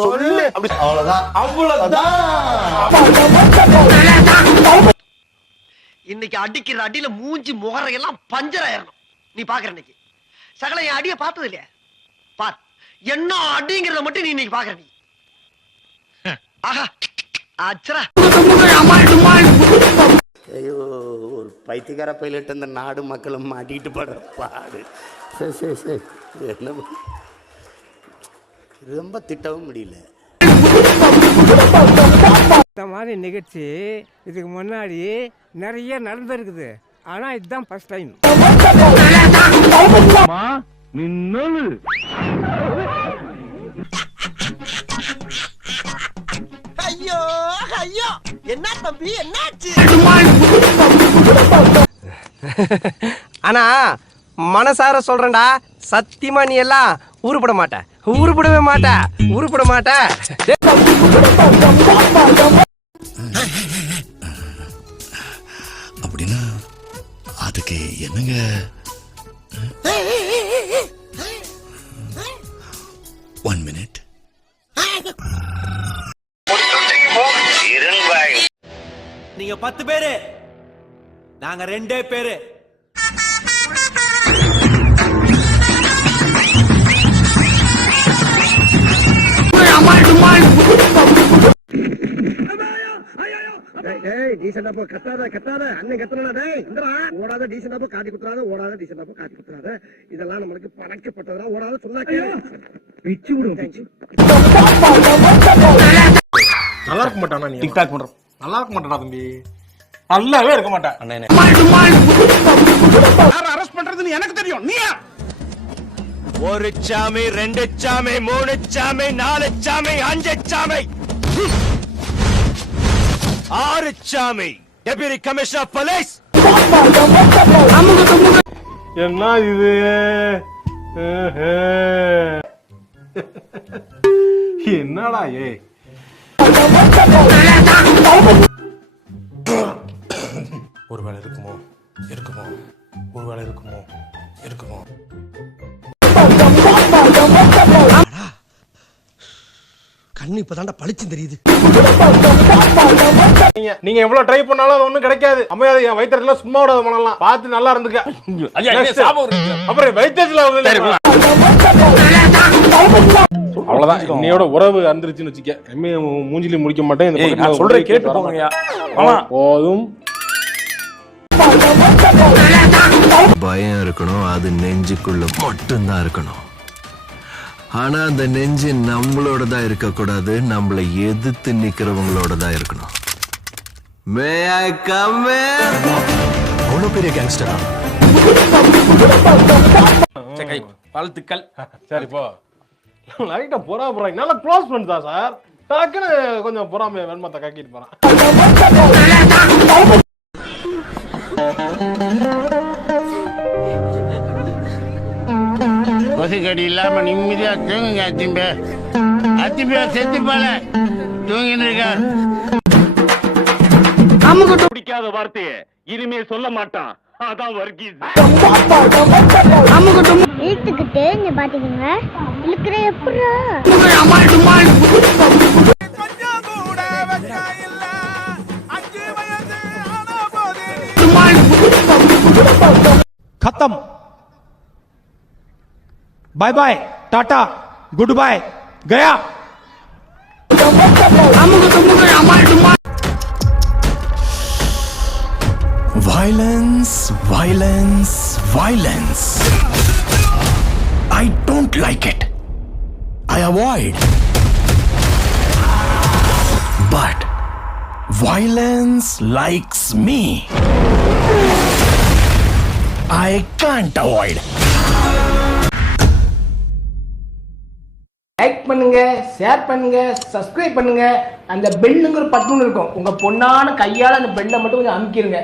சொல்லு. அவ்வளவுதான். இன்னைக்கு அடிக்கிற அடியில மூஞ்சி முகரையெல்லாம் பஞ்சர் ஆயிரணும். நீ பாக்குற இன்னைக்கு சகல என் அடிய பார்த்தது இல்லையா? பார் என்ன அடிங்கிறத மட்டும் நீ இன்னைக்கு பாக்குற. நீ ஆஹா அச்சரா. ஐயோ, ஒரு பைத்தியக்கார பைலட் இந்த நாடு மக்களும் மாட்டிக்கிட்டு படுற பாடு. சரி சரி சரி, என்ன ரொம்ப திட்டவும் முடியல. இந்த மாதிரி நிகழ்ச்சி இதுக்கு முன்னாடி நிறைய நடந்திருக்குது. ஆனா இதுதான் ஃபர்ஸ்ட் டைம். ஐயோ ஐயோ, என்ன தம்பி என்னாச்சு? ஆனா மனசார சொல்றேன்டா, சத்தியமா நீ எல்லாம் உருப்பட மாட்ட, உருப்படவே மாட்ட, உருப்பட மாட்ட. அப்படின்னா அதுக்கு என்னங்க? One minute. நீங்க 10 பேரு, நாங்க 2 பேரு. இதெல்லாம் நம்மளுக்கு பழக்கப்பட்டதா. ஓடாத சொன்னா பிச்சு விடும். நல்லா இருக்க மாட்டானா? நீ டிக்டாக் பண்ற நல்லா இருக்க மாட்டானா தம்பி? நல்லாவே இருக்க மாட்டேன். அரெஸ்ட் பண்றதுன்னு எனக்கு தெரியும். நீயா? 1 சாமி, 2 சாமி, 3 சாமி, 4 சாமி, 5 சாமி, 6 சாமி. Deputy commissioner police. என்ன இது? என்னடா ஏ? ஒருவேளை இருக்குமோ இருக்குமோ, ஒருவேளை இருக்குமோ இருக்குமோ. கண்ணு இப்பதான்டா பளிச்சு தெரியுது. நீங்க எவ்வளவு ட்ரை பண்ணாலும் அது ஒண்ணும் கிடைக்காது. அமையாது. என் வயிற்றுல சும்மா விடாத பண்ணலாம். பார்த்து நல்லா இருந்துக்க. அப்புறம் வயிற்றுல அவ்வளவுதான். இன்னையோட உறவு அந்திருச்சுன்னு வச்சுக்க. மூஞ்சிலி முடிக்க மாட்டேன். சொல்றேன் கேட்டு போங்கயா. போதும். பயம் இருக்கணும், அது நெஞ்சுக்குள்ள மட்டும்தான் இருக்கணும். ஆனா அந்த நெஞ்சு நம்மளோட தான் இருக்க கூடாது, நம்மளை எதிர்த்து நிக்கிறவங்களோட தான் இருக்கணும். மே ஐ கம் இன்? அவ்வளவு பெரிய கேங்ஸ்டரா? வாழ்த்துக்கள். சரி போ. லைட்டா பொறா போறாங்க. நல்லா க்ளோஸ் ஃப்ரெண்ட்ஸ் தான் சார். டக்குன்னு கொஞ்சம் பொறாம வெண்மத்தை கக்கிட்டு போறான். கொசுக்கடி இல்லாம நிம்மதியா தூங்குங்க. அத்திம்பே செத்து போல தூங்கின்னு இருக்கார். பிடிக்காத வார்த்தையை இனிமே சொல்ல மாட்டான். அதான் வர்கீஸ். இழுத்துக்கிட்டு இங்க பாத்தீங்க இழுக்கிற எப்படா खत्म. Bye bye, tata, goodbye, गया. Violence, violence, violence. I don't like it. I avoid. But violence likes me. I can't avoid. Like பண்ணுங்க, ஷேர் பண்ணுங்க, சப்ஸ்கிரைப் பண்ணுங்க. அந்த பெல்லுங்கிற பட்டன் இருக்கும். உங்க பொண்ணான கையால அந்த பெல்லை மட்டும் கொஞ்சம் அமுக்கிருங்க.